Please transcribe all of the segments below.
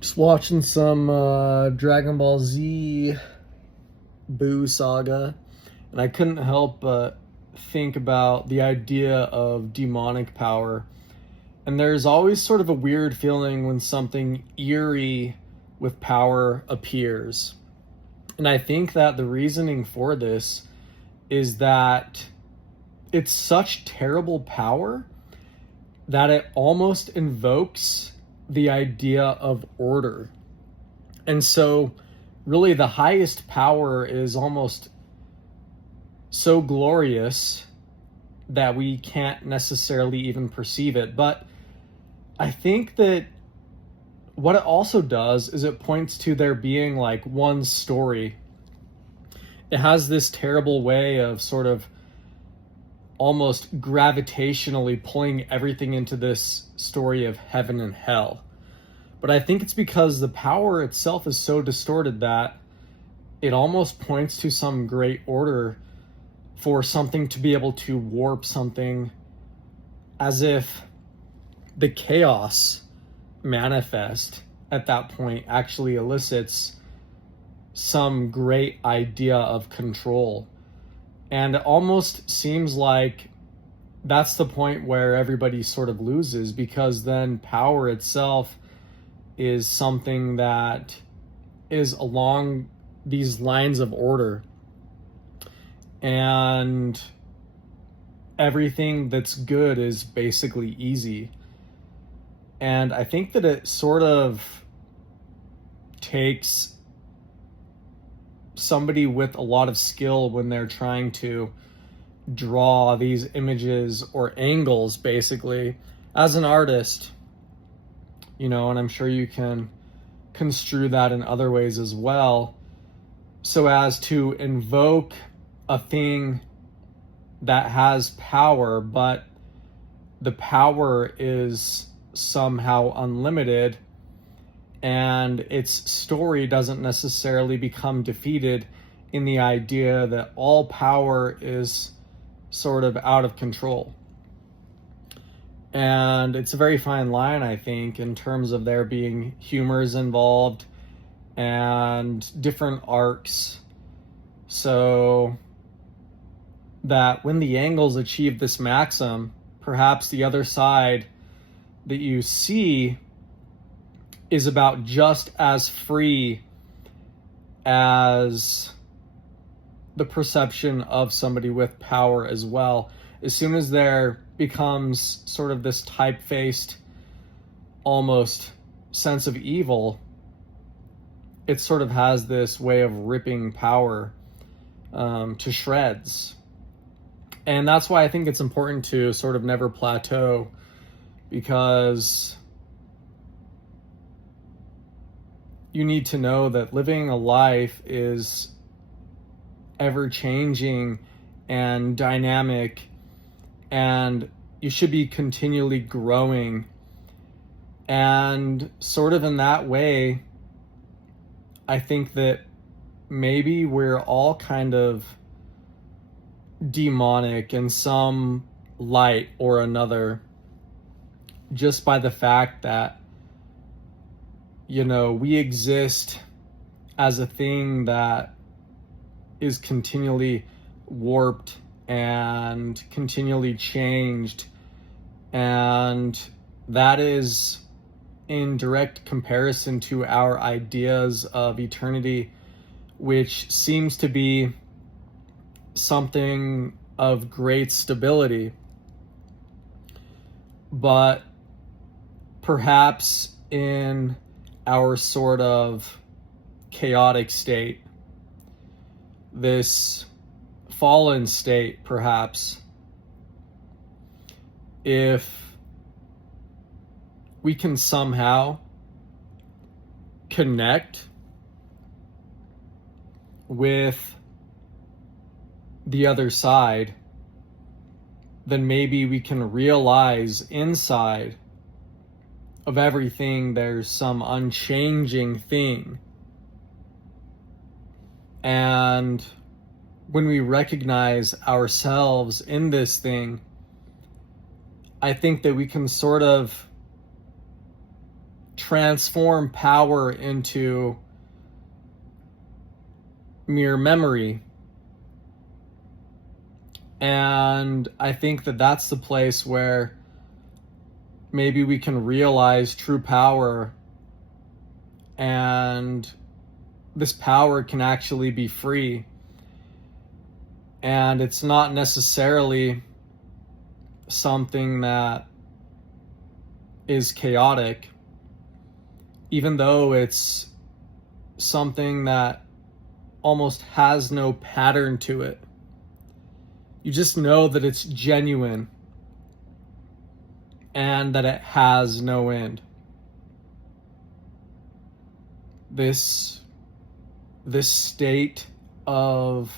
Just watching some Dragon Ball Z Boo Saga, and I couldn't help but think about the idea of demonic power. And there's always sort of a weird feeling when something eerie with power appears. And I think that the reasoning for this is that it's such terrible power that it almost invokes the idea of order. And so, really, the highest power is almost so glorious that we can't necessarily even perceive it. But I think that what it also does is it points to there being like one story. It has this terrible way of sort of almost gravitationally pulling everything into this story of heaven and hell. But I think it's because the power itself is so distorted that it almost points to some great order for something to be able to warp something, as if the chaos manifest at that point actually elicits some great idea of control. And it almost seems like that's the point where everybody sort of loses, because then power itself is something that is along these lines of order. And everything that's good is basically easy. And I think that it sort of takes somebody with a lot of skill when they're trying to draw these images or angles, basically, as an artist, and I'm sure you can construe that in other ways as well, so as to invoke a thing that has power, but the power is somehow unlimited, and its story doesn't necessarily become defeated in the idea that all power is sort of out of control. And it's a very fine line, I think, in terms of there being humors involved and different arcs, so that when the angles achieve this maxim, perhaps the other side that you see is about just as free as the perception of somebody with power as well. As soon as there becomes sort of this type-faced, almost sense of evil, it sort of has this way of ripping power to shreds. And that's why I think it's important to sort of never plateau, because you need to know that living a life is ever-changing and dynamic, and you should be continually growing. And sort of in that way, I think that maybe we're all kind of demonic in some light or another, just by the fact that we exist as a thing that is continually warped and continually changed. And that is in direct comparison to our ideas of eternity, which seems to be something of great stability. But perhaps in our sort of chaotic state, this fallen state, perhaps, if we can somehow connect with the other side, then maybe we can realize inside of everything there's some unchanging thing. And when we recognize ourselves in this thing, I think that we can sort of transform power into mere memory. And I think that that's the place where maybe we can realize true power, and this power can actually be free. And it's not necessarily something that is chaotic, even though it's something that almost has no pattern to it. You just know that it's genuine and that it has no end. This state of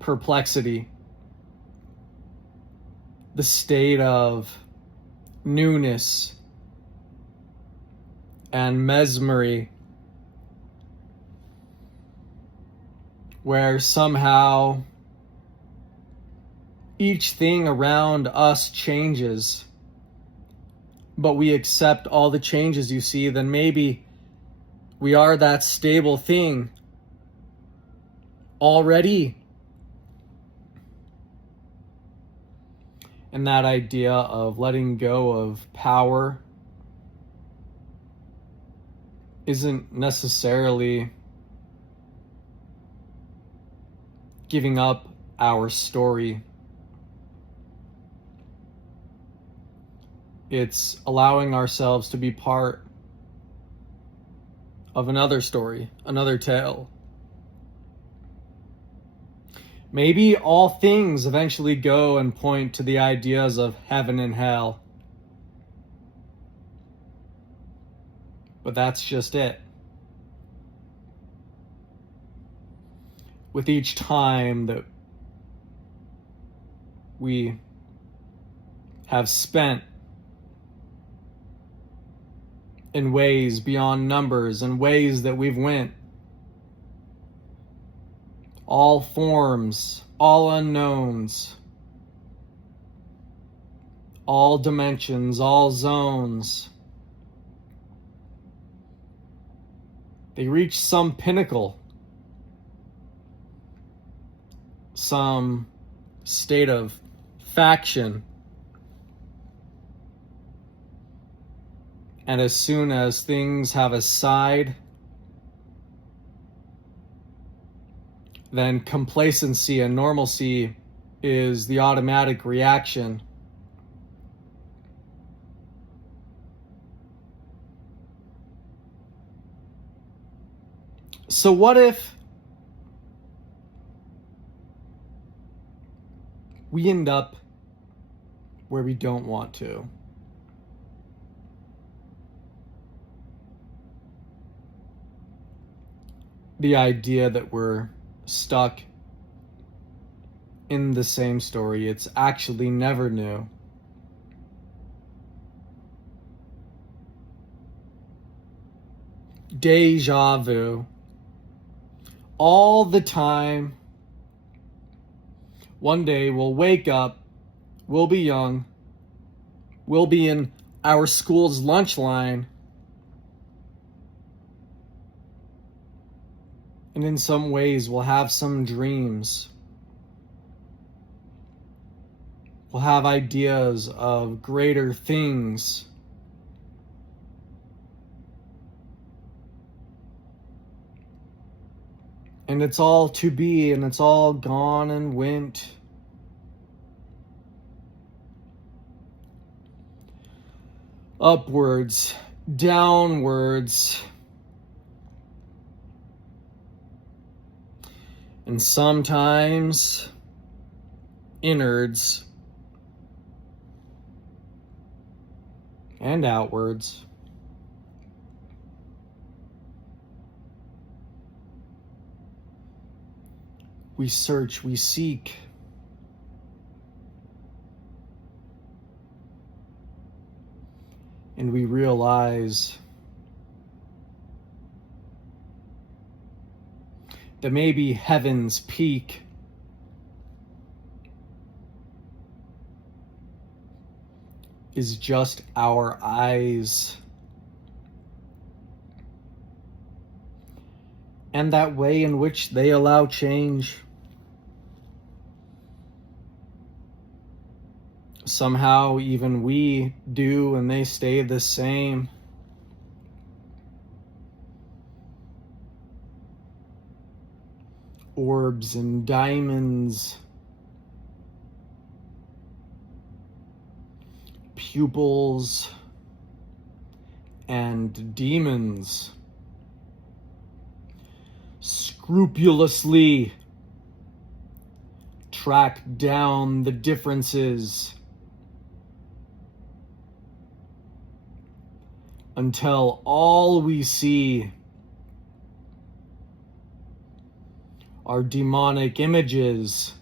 perplexity, the state of newness and mesmery, where somehow each thing around us changes, but we accept all the changes, you see, then maybe we are that stable thing already. And that idea of letting go of power isn't necessarily giving up our story. It's allowing ourselves to be part of another story, another tale. Maybe all things eventually go and point to the ideas of heaven and hell. But that's just it. With each time that we have spent in ways beyond numbers, and ways that we've went, all forms, all unknowns, all dimensions, all zones, they reach some pinnacle, some state of faction. And as soon as things have a side, then complacency and normalcy is the automatic reaction. So what if we end up where we don't want to? The idea that we're stuck in the same story, it's actually never new. Deja vu. All the time. One day we'll wake up, we'll be young, we'll be in our school's lunch line, and in some ways we'll have some dreams. We'll have ideas of greater things. And it's all to be, and it's all gone and went. Upwards, downwards. And sometimes innards and outwards. We search, we seek. And we realize that maybe heaven's peak is just our eyes and that way in which they allow change. Somehow even we do and they stay the same. Orbs and diamonds, pupils and demons, scrupulously track down the differences until all we see are demonic images.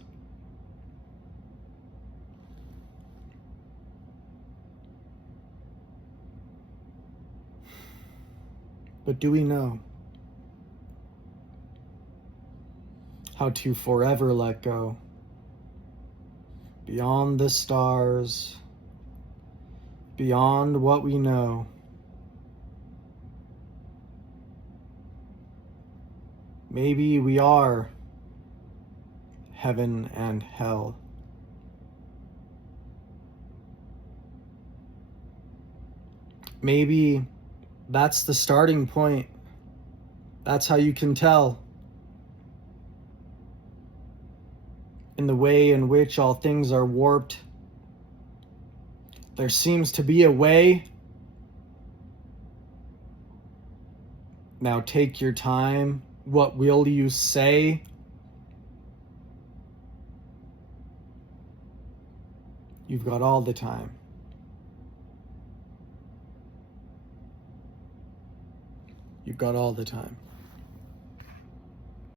But do we know how to forever let go? Beyond the stars, beyond what we know. Maybe we are heaven and hell. Maybe that's the starting point. That's how you can tell. In the way in which all things are warped, there seems to be a way. Now take your time. What will you say? You've got all the time. You've got all the time.